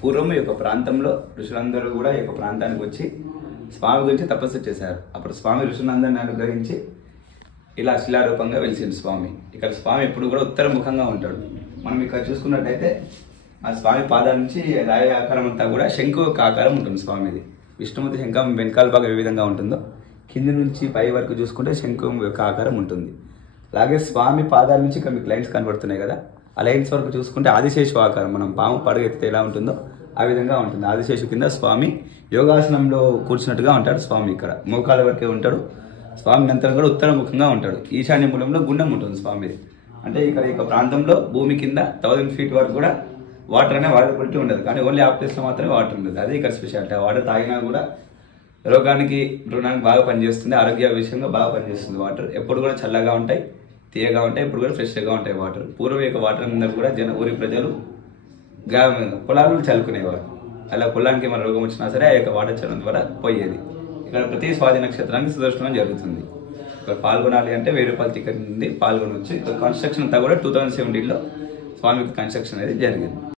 పూర్వం ఈ యొక్క ప్రాంతంలో ఋషులందరూ కూడా ఈ యొక్క ప్రాంతానికి వచ్చి స్వామి గురించి తపస్సు చేశారు. అప్పుడు స్వామి ఋషులందరిని అనుగ్రహించి ఇలా శిలారూపంగా వెలిసింది స్వామి. ఇక్కడ స్వామి ఎప్పుడు కూడా ఉత్తరముఖంగా ఉంటాడు. మనం ఇక్కడ చూసుకున్నట్టయితే ఆ స్వామి పాదాల నుంచి రాయ ఆకారం అంతా కూడా శంకు యొక్క ఆకారం ఉంటుంది స్వామిది. విష్ణుమూర్తి శంఖం వెనకాల భాగం ఏ విధంగా ఉంటుందో కింది నుంచి పై వరకు చూసుకుంటే శంఖం యొక్క ఆకారం ఉంటుంది. అలాగే స్వామి పాదాల నుంచి ఇక్కడ మీకు లైన్స్ కనబడుతున్నాయి కదా, ఆ లైన్స్ వరకు చూసుకుంటే ఆదిశేషు ఆకారం, మనం పాము పడగ ఎత్తితే ఎలా ఉంటుందో ఆ విధంగా ఉంటుంది. ఆదిశేషు కింద స్వామి యోగాసనంలో కూర్చున్నట్టుగా ఉంటాడు స్వామి. ఇక్కడ మోకాల వరకే ఉంటాడు స్వామి. అంతా కూడా ఉత్తరముఖంగా ఉంటాడు. ఈశాన్య మూలంలో గుండం ఉంటుంది స్వామిది. అంటే ఇక్కడ ఈ ప్రాంతంలో భూమి కింద 1000 feet వరకు కూడా వాటర్ అనే అవైలబిలిటీ ఉండదు, కానీ ఓన్లీ ఆ ప్లేస్లో మాత్రమే వాటర్ ఉండదు. అదే ఇక్కడ స్పెషాలిటీ. ఆ వాటర్ తాగినా కూడా రోగానికి రుణానికి బాగా పనిచేస్తుంది, ఆరోగ్య విషయంగా బాగా పనిచేస్తుంది. వాటర్ ఎప్పుడు కూడా చల్లగా ఉంటాయి, తీయగా ఉంటాయి, ఎప్పుడు కూడా ఫ్రెష్గా ఉంటాయి వాటర్. పూర్వం యొక్క వాటర్ అందరూ కూడా ఊరి ప్రజలు పొలాలను చల్లుకునేవారు. అలా పొలానికి ఏమైనా రోగం వచ్చినా సరే ఆ యొక్క వాటర్ చల్లడం ద్వారా పోయేది. ఇక్కడ ప్రతి స్వాతి నక్షత్రానికి సుదర్శనం జరుగుతుంది. ఇక్కడ పాల్గొనాలి అంటే 1000 రూపాయల టికెట్ ఉంది, పాల్గొనవచ్చు. ఇక్కడ కన్స్ట్రక్షన్ అంతా కూడా 2017లో స్వామికి కన్స్ట్రక్షన్ అనేది జరిగింది.